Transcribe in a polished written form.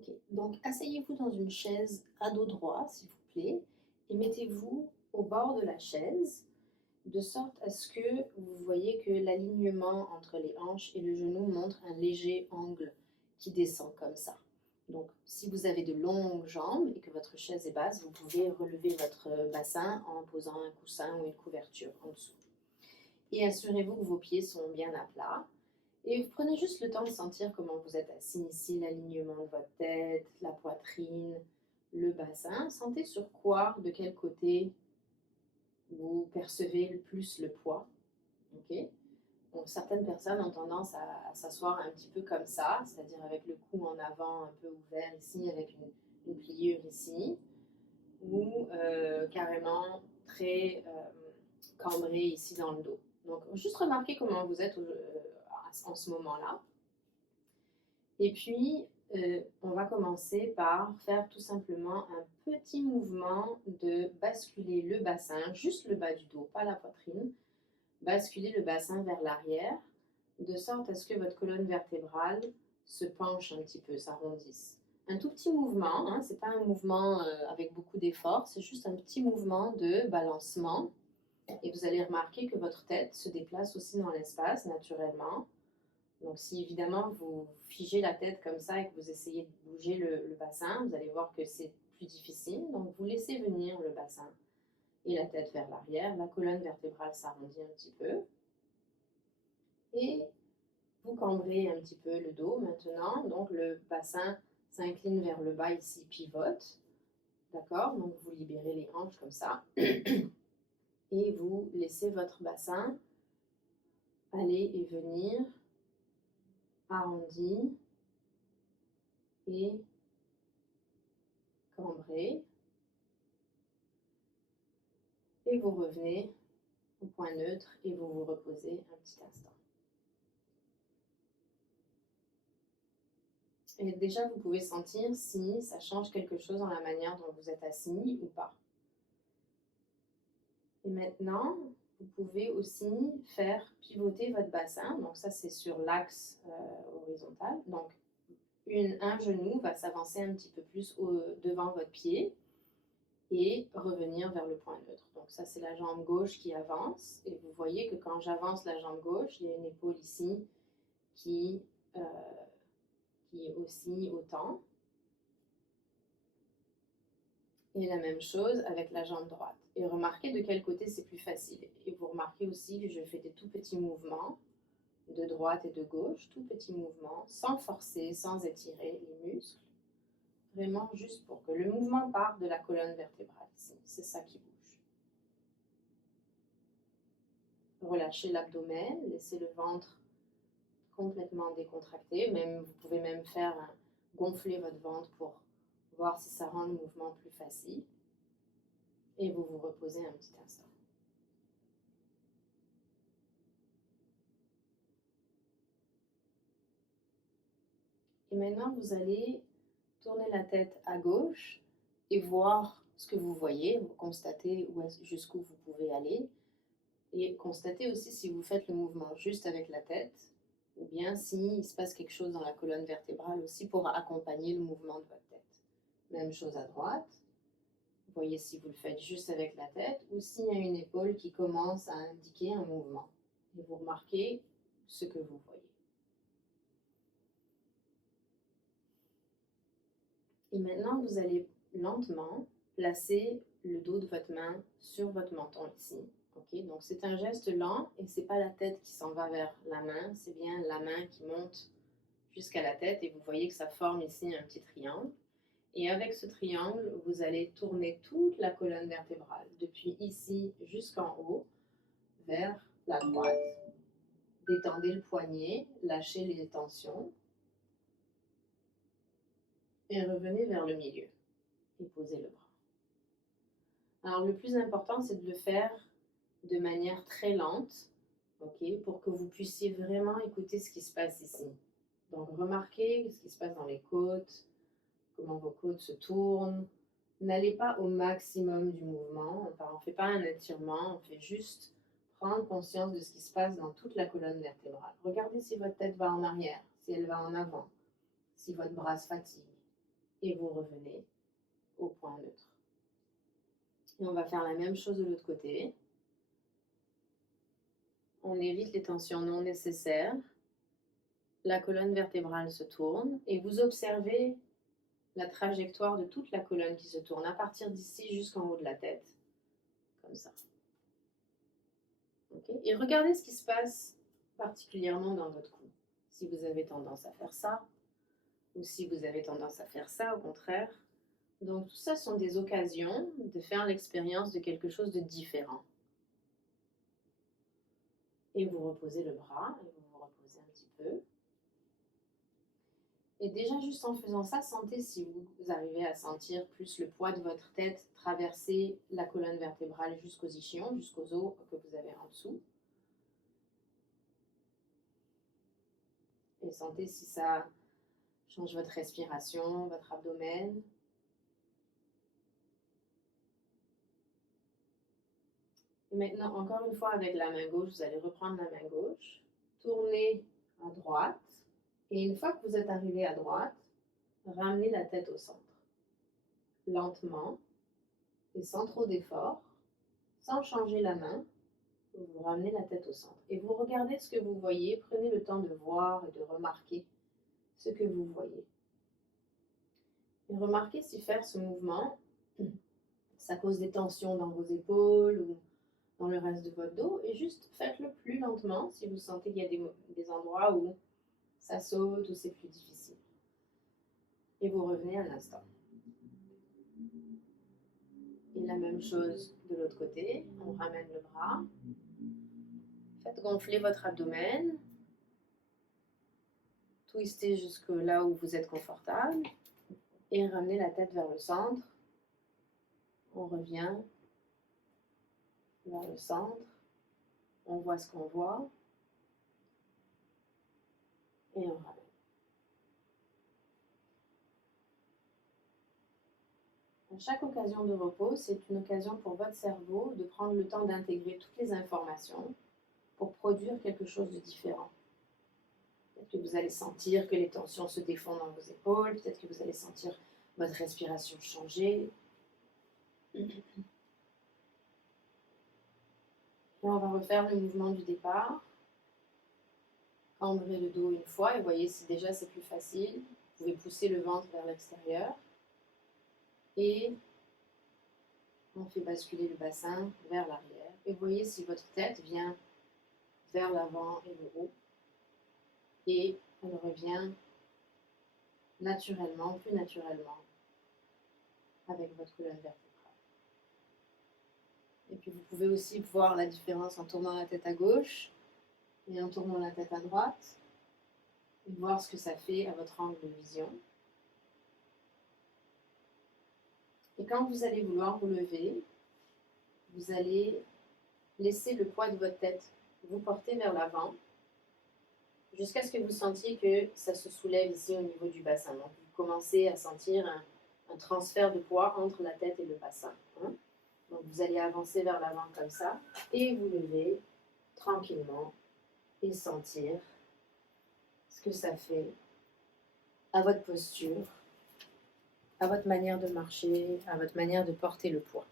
Ok, donc asseyez-vous dans une chaise à dos droit, s'il vous plaît, et mettez-vous au bord de la chaise, de sorte à ce que vous voyez que l'alignement entre les hanches et le genou montre un léger angle qui descend comme ça. Donc, si vous avez de longues jambes et que votre chaise est basse, vous pouvez relever votre bassin en posant un coussin ou une couverture en dessous. Et assurez-vous que vos pieds sont bien à plat. Et vous prenez juste le temps de sentir comment vous êtes assis ici, l'alignement de votre tête, la poitrine, le bassin. Sentez sur quoi, de quel côté vous percevez le plus le poids. Ok. Donc, certaines personnes ont tendance à s'asseoir un petit peu comme ça, c'est-à-dire avec le cou en avant un peu ouvert ici, avec une pliure ici, ou carrément très cambré ici dans le dos. Donc, juste remarquez comment vous êtes en ce moment-là. Et puis, on va commencer par faire tout simplement un petit mouvement de basculer le bassin, juste le bas du dos, pas la poitrine. Basculer le bassin vers l'arrière, de sorte à ce que votre colonne vertébrale se penche un petit peu, s'arrondisse. Un tout petit mouvement, hein, c'est pas un mouvement avec beaucoup d'effort, c'est juste un petit mouvement de balancement. Et vous allez remarquer que votre tête se déplace aussi dans l'espace naturellement. Donc, si évidemment vous figez la tête comme ça et que vous essayez de bouger le bassin, vous allez voir que c'est plus difficile. Donc, vous laissez venir le bassin et la tête vers l'arrière. La colonne vertébrale s'arrondit un petit peu. Et vous cambrez un petit peu le dos maintenant. Donc, le bassin s'incline vers le bas ici, pivote. D'accord? Donc, vous libérez les hanches comme ça. Et vous laissez votre bassin aller et venir arrondi et cambré. Et vous revenez au point neutre et vous vous reposez un petit instant. Et déjà, vous pouvez sentir si ça change quelque chose dans la manière dont vous êtes assis ou pas. Et maintenant, vous pouvez aussi faire pivoter votre bassin. Donc ça, c'est sur l'axe horizontal. Donc, un genou va s'avancer un petit peu plus devant votre pied et revenir vers le point neutre. Donc ça, c'est la jambe gauche qui avance. Et vous voyez que quand j'avance la jambe gauche, il y a une épaule ici qui oscille autant. Et la même chose avec la jambe droite. Et remarquez de quel côté c'est plus facile. Et vous remarquez aussi que je fais des tout petits mouvements de droite et de gauche, tout petits mouvements, sans forcer, sans étirer les muscles. Vraiment juste pour que le mouvement parte de la colonne vertébrale ici. C'est ça qui bouge. Relâchez l'abdomen, laissez le ventre complètement décontracté. Vous pouvez même faire gonfler votre ventre pour voir si ça rend le mouvement plus facile. Et vous vous reposez un petit instant. Et maintenant, vous allez tourner la tête à gauche et voir ce que vous voyez, vous constatez jusqu'où vous pouvez aller. Et constatez aussi si vous faites le mouvement juste avec la tête ou bien s'il se passe quelque chose dans la colonne vertébrale aussi pour accompagner le mouvement de votre tête. Même chose à droite. Vous voyez si vous le faites juste avec la tête ou s'il y a une épaule qui commence à indiquer un mouvement. Et vous remarquez ce que vous voyez. Et maintenant, vous allez lentement placer le dos de votre main sur votre menton ici. Okay? Donc, c'est un geste lent et ce n'est pas la tête qui s'en va vers la main, c'est bien la main qui monte jusqu'à la tête et vous voyez que ça forme ici un petit triangle. Et avec ce triangle, vous allez tourner toute la colonne vertébrale, depuis ici jusqu'en haut, vers la droite. Détendez le poignet, lâchez les tensions et revenez vers le milieu et posez le bras. Alors le plus important, c'est de le faire de manière très lente, okay, pour que vous puissiez vraiment écouter ce qui se passe ici. Donc remarquez ce qui se passe dans les côtes, comment vos côtes se tournent. N'allez pas au maximum du mouvement, on ne fait pas un étirement, on fait juste prendre conscience de ce qui se passe dans toute la colonne vertébrale. Regardez si votre tête va en arrière, si elle va en avant, si votre bras se fatigue. et vous revenez au point neutre. Et on va faire la même chose de l'autre côté. On évite les tensions non nécessaires. La colonne vertébrale se tourne et vous observez la trajectoire de toute la colonne qui se tourne à partir d'ici jusqu'en haut de la tête, comme ça. Okay. Et regardez ce qui se passe particulièrement dans votre cou. Si vous avez tendance à faire ça, ou si vous avez tendance à faire ça, au contraire. Donc tout ça sont des occasions de faire l'expérience de quelque chose de différent. Et vous reposez le bras, et vous vous reposez un petit peu. Et déjà, juste en faisant ça, sentez si vous arrivez à sentir plus le poids de votre tête traverser la colonne vertébrale jusqu'aux ischions, jusqu'aux os que vous avez en dessous. Et sentez si ça change votre respiration, votre abdomen. Et maintenant, encore une fois, avec la main gauche, vous allez reprendre la main gauche, tourner à droite. Et une fois que vous êtes arrivé à droite, ramenez la tête au centre. Lentement et sans trop d'effort, sans changer la main, vous ramenez la tête au centre. Et vous regardez ce que vous voyez, prenez le temps de voir et de remarquer ce que vous voyez. Et remarquez si faire ce mouvement, ça cause des tensions dans vos épaules ou dans le reste de votre dos. Et juste faites-le plus lentement si vous sentez qu'il y a des endroits où ça saute ou c'est plus difficile. Et vous revenez un instant. Et la même chose de l'autre côté, on ramène le bras. Faites gonfler votre abdomen. Twistez jusque là où vous êtes confortable. Et ramenez la tête vers le centre. On revient vers le centre. On voit ce qu'on voit. Et on ramène. À chaque occasion de repos, c'est une occasion pour votre cerveau de prendre le temps d'intégrer toutes les informations pour produire quelque chose de différent. Peut-être que vous allez sentir que les tensions se défont dans vos épaules, peut-être que vous allez sentir votre respiration changer. Et on va refaire le mouvement du départ. Cambrez le dos une fois et voyez si déjà c'est plus facile. Vous pouvez pousser le ventre vers l'extérieur. Et on fait basculer le bassin vers l'arrière. Et voyez si votre tête vient vers l'avant et le haut. Et elle revient naturellement, plus naturellement, avec votre colonne vertébrale. Et puis vous pouvez aussi voir la différence en tournant la tête à gauche et en tournant la tête à droite. Et voir ce que ça fait à votre angle de vision. Et quand vous allez vouloir vous lever, vous allez laisser le poids de votre tête vous porter vers l'avant jusqu'à ce que vous sentiez que ça se soulève ici au niveau du bassin. Donc vous commencez à sentir un transfert de poids entre la tête et le bassin. Donc vous allez avancer vers l'avant comme ça et vous lever tranquillement et sentir ce que ça fait à votre posture, à votre manière de marcher, à votre manière de porter le poids.